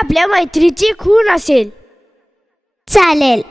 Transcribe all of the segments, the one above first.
आपल्या मैत्रीची खूण असेल. चालेल.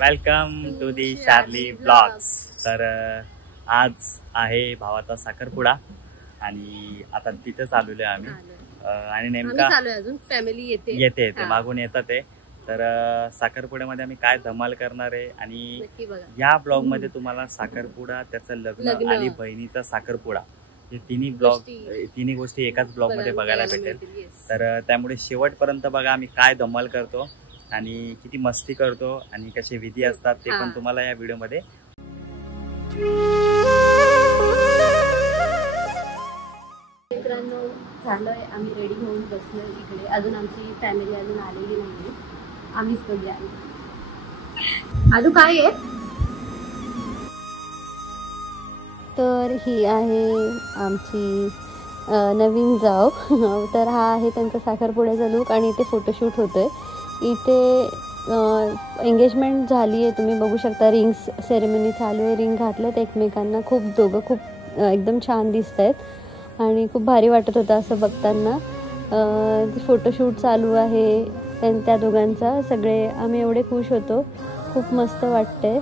वेलकम टू दी शार्ली ब्लॉग्स. तर आज आहे भावाचा साखरपुडा आणि आता तिथेच आलेलो आहे आम्ही आणि नेमका अजून फॅमिली येते मागून येतात ते. तर साखरपुड्यामध्ये आम्ही काय धमाल करणार आहे आणि या ब्लॉग मध्ये तुम्हाला साखरपुडा, त्याचं लग्न आणि बहिणीचा साखरपुडा हे तिन्ही गोष्टी एकाच ब्लॉग मध्ये बघायला भेटेल. तर त्यामुळे शेवटपर्यंत बघा आम्ही काय धमाल करतो आणि किती मस्ती करतो आणि कसे विधी असतात ते पण तुम्हाला या व्हिडिओ मध्ये. मित्रांनो, झालोय आम्ही रेडी होऊन बसलोय इकडे. अजून आमची फॅमिली अजून आलेली नाही, आम्हीच कधी आलो. अजून काय आहे? तर ही आहे आमची नवीन जाव. तर हा आहे त्यांचा साखरपुड्याचा लुक आणि इथे फोटोशूट होतोय. इथे एंगेजमेंट झाली आहे, तुम्ही बघू शकता. रिंग्स सेरेमनी चालू आहे, रिंग घातलेत एकमेकांना. दोघं खूप एकदम छान दिसत आहेत आणि खूप भारी वाटत होतं असं बघताना. फोटोशूट चालू आहे त्या दोघांचा. सगळे आम्ही एवढे खुश होतो, खूप मस्त वाटतंय.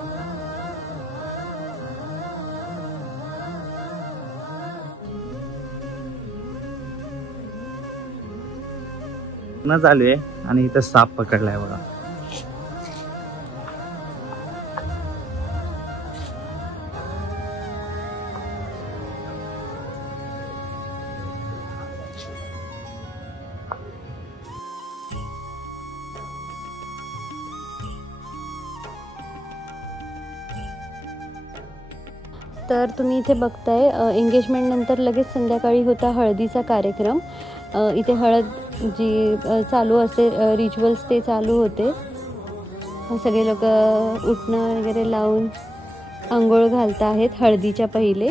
चालू आहे आणि इथं साप पकडलाय बघा. तर तुम्ही इथे बघताय एंगेजमेंट नंतर लगेच संध्याकाळी होता हळदीचा कार्यक्रम. इथे हळद जी चालू असते, रिच्युअल्स ते चालू होते. सगळे लोक उठणं वगैरे लावून आंघोळ घालत आहेत हळदीच्या पहिले.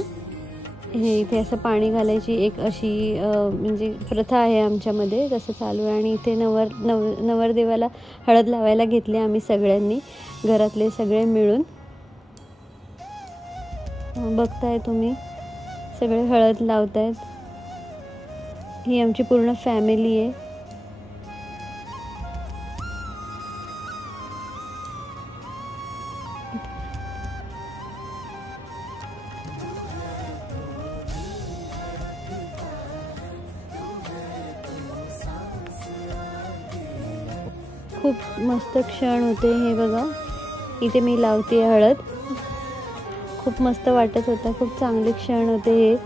हे इथे असं पाणी घालायची एक अशी म्हणजे प्रथा आहे आमच्यामध्ये, तसं चालू आहे. आणि इथे नवरदेवाला हळद लावायला घेतली आम्ही सगळ्यांनी, घरातले सगळे मिळून. बघताय तुम्ही सगळे हळद लावतायत. ही आमची पूर्ण फॅमिली आहे. खूप मस्त क्षण होते हे बघा. इथे मी लावते हळद. खूप मस्त वाटत होता, खूप चांगले क्षण होते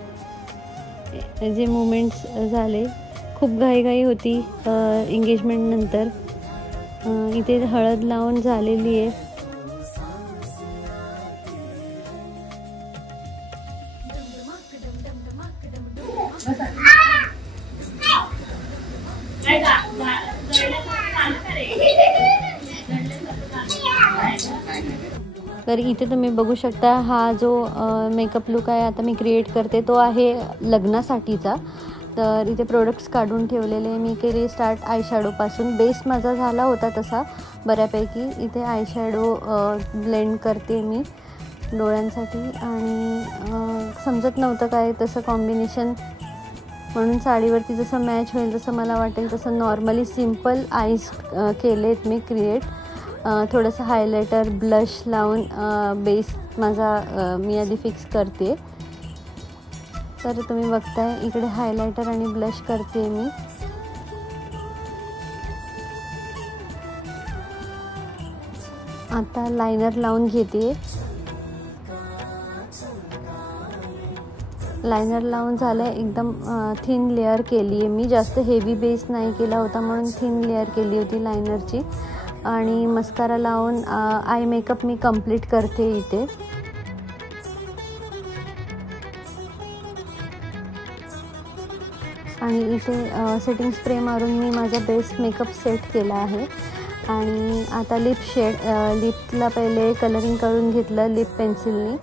हे जे मोमेंट्स झाले. खूप घाईघाई होती एंगेजमेंट नंतर. इथे हळद लावून झालेली आहे. तर इथे तुम्ही बघू शकता हा जो मेकअप लुक आहे आता मी क्रिएट करते तो आहे लग्नासाठीचा. तर इथे प्रोडक्ट्स काढून ठेवलेले. मी केले स्टार्ट आय शॅडोपासून. बेस माझा झाला होता तसा बऱ्यापैकी. इथे आय शॅडो ब्लेंड करते मी डोळ्यांसाठी आणि समजत नव्हतं काय तसं कॉम्बिनेशन, म्हणून साडीवरती जसं मॅच होईल जसं मला वाटेल तसं नॉर्मली सिम्पल आईज केलेत मी क्रिएट. थोडंसं हायलायटर ब्लश लावून बेस माझा मी आधी फिक्स करते. तर तुम्ही बघताय इकडे हायलायटर आणि ब्लश करते मी. आता लायनर लावून घेते. लायनर लावून झालं. एकदम थिन लेअर केली आहे मी, जास्त हेवी बेस नाही केला होता म्हणून थिन लेअर केली होती लायनरची. आणि मस्कारा लावून आय मेकअप मी कंप्लीट करते इथे. आणि इथे सेटिंग स्प्रे मारून मी माझा बेस मेकअप सेट केला आहे. आणि आता लिपला पहिले कलरिंग करून घेतलं लिप पेन्सिलनी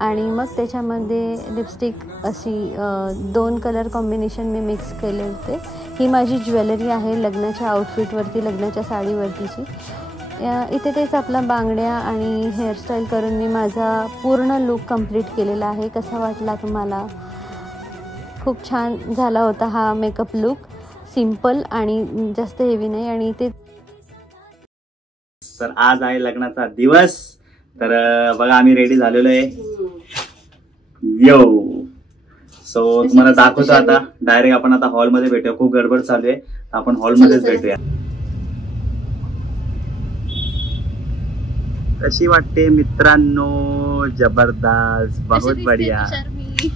आणि मग त्याच्यामध्ये लिपस्टिक अशी 2 कलर कॉम्बिनेशन मी मिक्स केले होते. ही माझी ज्वेलरी आहे लग्नाच्या आउटफिटवरती, लग्नाच्या साडीवरतीची. इथे तेच आपला बांगड्या आणि हेअरस्टाईल करून मी माझा पूर्ण लुक कंप्लीट केलेला आहे. कसा वाटला तुम्हाला? खूप छान झाला होता हा मेकअप लुक, सिम्पल आणि जास्त हेवी नाही. आणि ते तर आज आहे लग्नाचा दिवस. तर बघा आम्ही रेडी झालेलो आहे. सो तुम्हाला दाखवतो आता. डायरेक्ट आपण आता हॉलमध्ये भेटूया. खूप गडबड चालू आहे, आपण हॉलमध्येच भेटूया. कशी वाटते मित्रांनो? जबरदस्त, बहुत बढिया,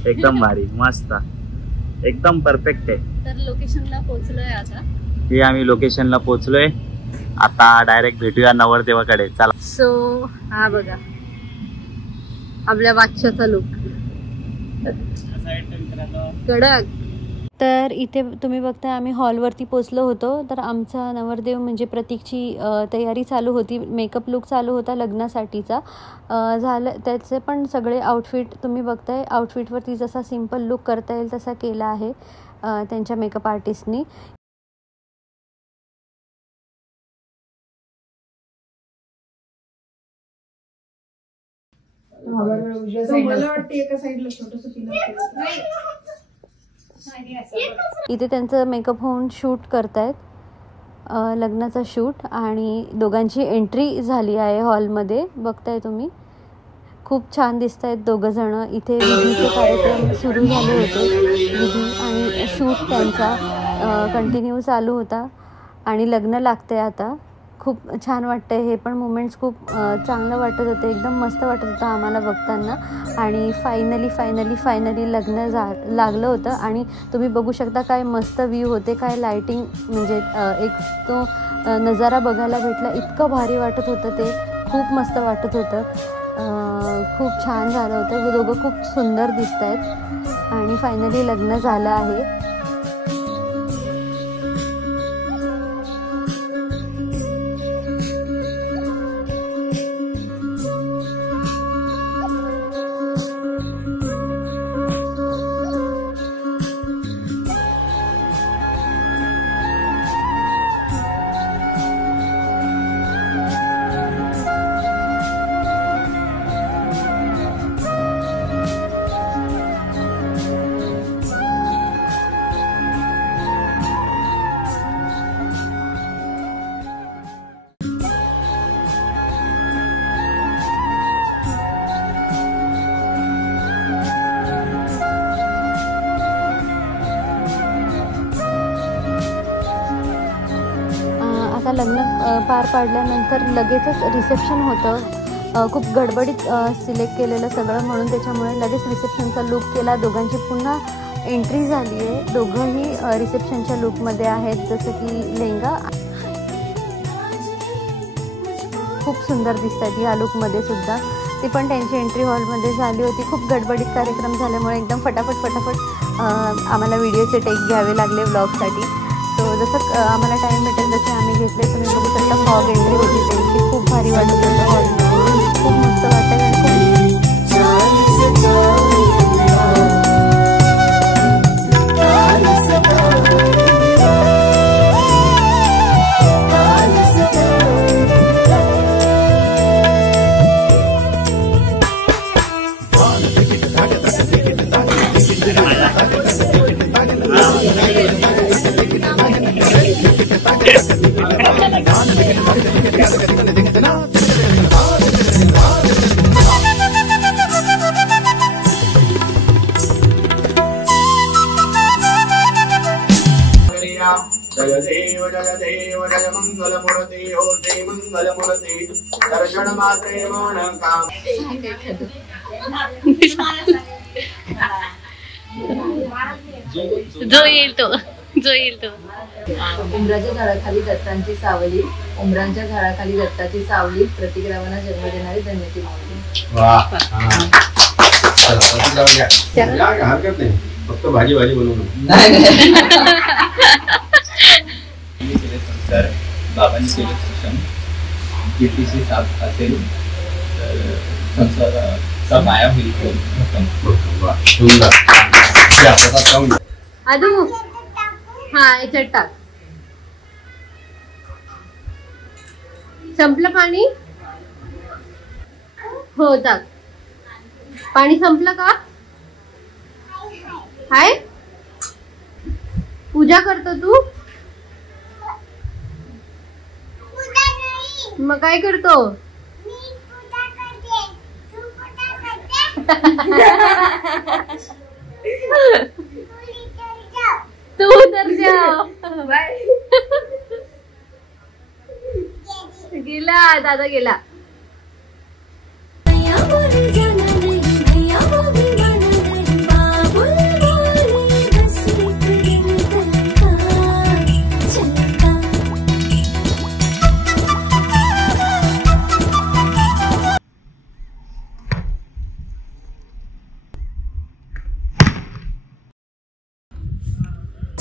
एकदम भारी, मस्त, एकदम परफेक्ट आहे. तर लोकेशनला पोहोचलोय आता. हे आम्ही लोकेशनला पोहोचलोय. आता डायरेक्ट भेटूया नवरदेवाकडे. चला. सो हा बघा आपल्या बादशाचा लुक कडक. तर इथे तुम्ही बघताय आम्ही हॉलवरती पोचलो होतो. तर आमचा नवरदेव म्हणजे प्रतीकची तयारी चालू होती, मेकअप लुक चालू होता लग्नासाठीचा. झालं त्याचे पण सगळे आउटफिट तुम्ही बघताय. आउटफिटवरती जसा सिम्पल लुक करता येईल तसा केला आहे त्यांच्या मेकअप आर्टिस्टनी. इथे त्यांचं मेकअप होऊन शूट करतायत लग्नाचा शूट आणि दोघांची एंट्री झाली आहे हॉलमध्ये. बघताय तुम्ही, खूप छान दिसत आहेत दोघं जण. इथे विधीचे कार्यक्रम सुरू झाले होते. विधी आणि शूट त्यांचा कंटिन्यू चालू होता आणि लग्न लागतंय आता. खूप छान वाटतंय. हे पण मुमेंट्स खूप चांगलं वाटत होते, एकदम मस्त वाटत होतं आम्हाला बघताना. आणि फायनली लग्न लागलं होतं. आणि तुम्ही बघू शकता काय मस्त व्ह्यू होते, काय लाईटिंग, म्हणजे एक तो नजारा बघायला भेटला. इतकं भारी वाटत होतं ते, खूप मस्त वाटत होतं. खूप छान झालं होतं. दोघं खूप सुंदर दिसत आहेत आणि फायनली लग्न झालं आहे. आता लग्न पार पाडल्यानंतर लगेचच रिसेप्शन होतं. खूप गडबडीत सिलेक्ट केलेलं सगळं म्हणून त्याच्यामुळे लगेच रिसेप्शनचा लुक केला. दोघांची पुन्हा एंट्री झाली आहे. दोघंही रिसेप्शनच्या लुकमध्ये आहेत, जसं की लेहंगा. खूप सुंदर दिसत आहेत या लुकमध्ये सुद्धा. ती पण त्यांची एंट्री हॉलमध्ये झाली होती. खूप गडबडीत कार्यक्रम झाल्यामुळे एकदम फटाफट आम्हाला व्हिडिओचे टेक घ्यावे लागले व्लॉगसाठी. तो जसं आम्हाला टाईम भेटेल तसे आम्ही घेतले. तुम्ही बघू शकता फॉग एंट्री होती त्यांची. खूप भारी वाटत होतं हॉलमध्ये, खूप मस्त वाटत. जय देव जय मंगलमूर्ति हो जय मंगलमूर्ति दर्शन मात्रे मन काम. जो येईल तो उमराच्या झाडाखाली दत्तांची सावली, उमरांच्या झाडाखाली दत्ताची सावली, प्रतिग्रामांना जन्म देणारी धन्यती माऊली. वाह, हरकत नाही, फक्त भाजी बनवून. बाबांनी केलं कीर्तीशी साथ असेल तर संसाराचा माया होईल. आदू हा याच्यात टाक. संपलं पाणी? हो टाक. पाणी संपलं का? हाय पूजा करतो तू? मग काय करतो? तू उतर जा. गेला दादा गेला.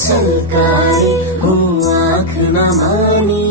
सरकारी हो आँख न मानी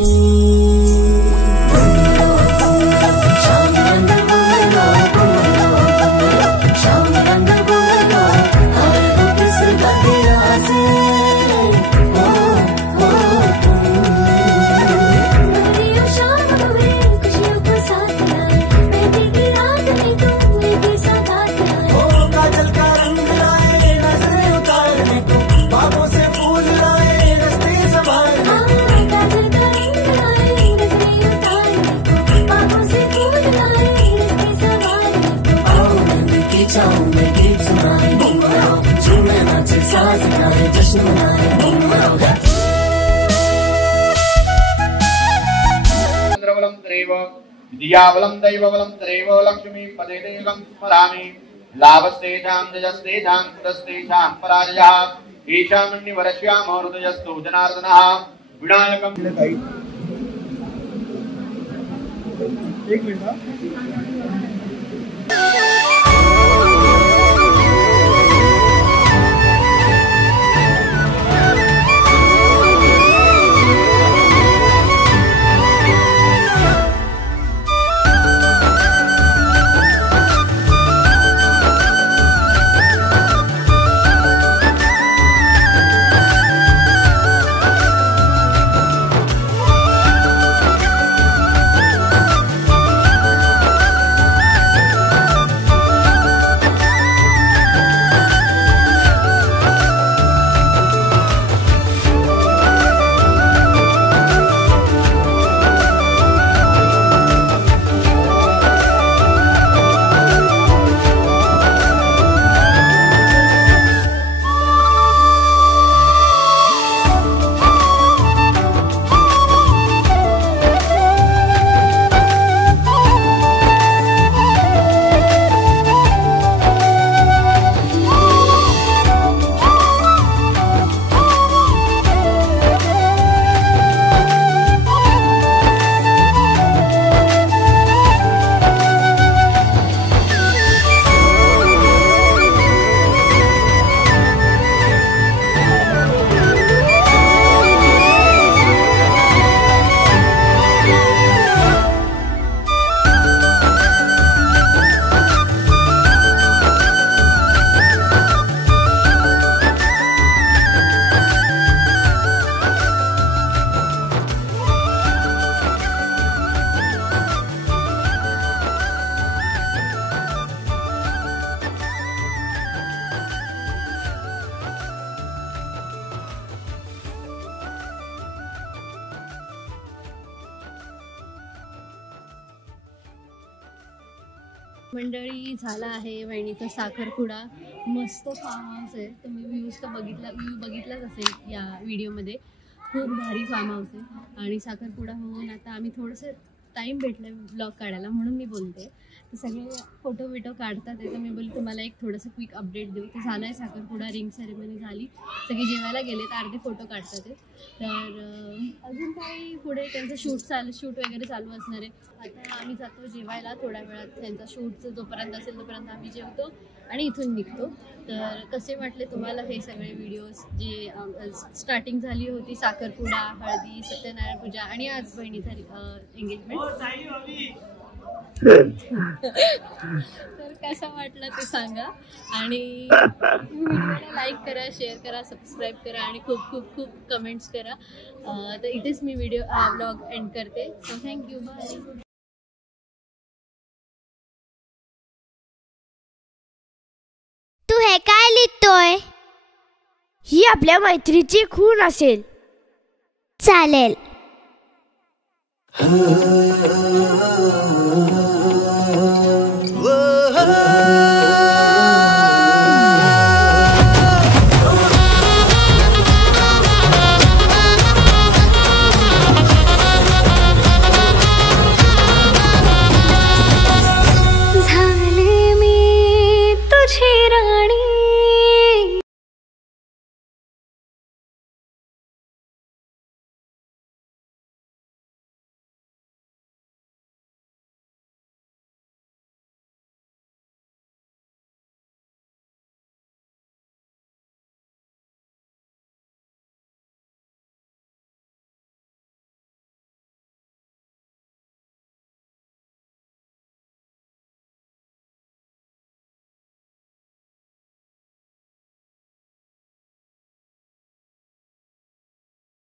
चंद्रबलं तदेव विद्याबलं दैवबलं तदेव लक्ष्मी पदेदेवं स्मरामि. लाभस्तेषां जजस्तेषां कुलस्तेषां पराजयः ईशामन्यवरस्याम हृदयस्तु जनार्दनः विनायकं. एक मिनिट. मंडळी झाला आहे वहिनीचा साखरपुडा. मस्त फार्म हाऊस आहे. तुम्ही व्ह्यूज तर बघितलाच असेल या व्हिडिओमध्ये. खूप भारी फार्म हाऊस आहे आणि साखरपुडा होऊन आता आम्ही थोडंसं टाईम भेटला ब्लॉग काढायला म्हणून मी बोलते. तर सगळे फोटो बिटो काढतात आहे तर मी बोलते तुम्हाला एक थोडंसं क्विक अपडेट देऊ. तर झालं आहे साखरपुडा, रिंग सेरेमनी झाली, सगळे जेवायला गेले तर अर्धे फोटो काढतात आहे. तर अजून काही पुढे त्यांचं शूट वगैरे चालू असणार आहे. आता आम्ही जातो जेवायला थोड्या वेळात. त्यांचा शूटचं जोपर्यंत असेल तोपर्यंत आम्ही जेवतो आणि इथून निघतो. तर कसे वाटले तुम्हाला हे सगळे व्हिडिओज जे स्टार्टिंग झाली होती साखरपुडा, हळदी, सत्यनारायण पूजा आणि आज बहिणीचा एंगेजमेंट. तर कसा वाटला ते सांगा आणि व्हिडिओला लाईक करा, शेअर करा, सबस्क्राईब करा आणि खूप खूप खूप कमेंट्स करा. तर इथेच मी ब्लॉग एंड करते. So thank you, bye. तू हे काय लिहितोय? ही आपल्या मैत्रीची खूण असेल. चालेल.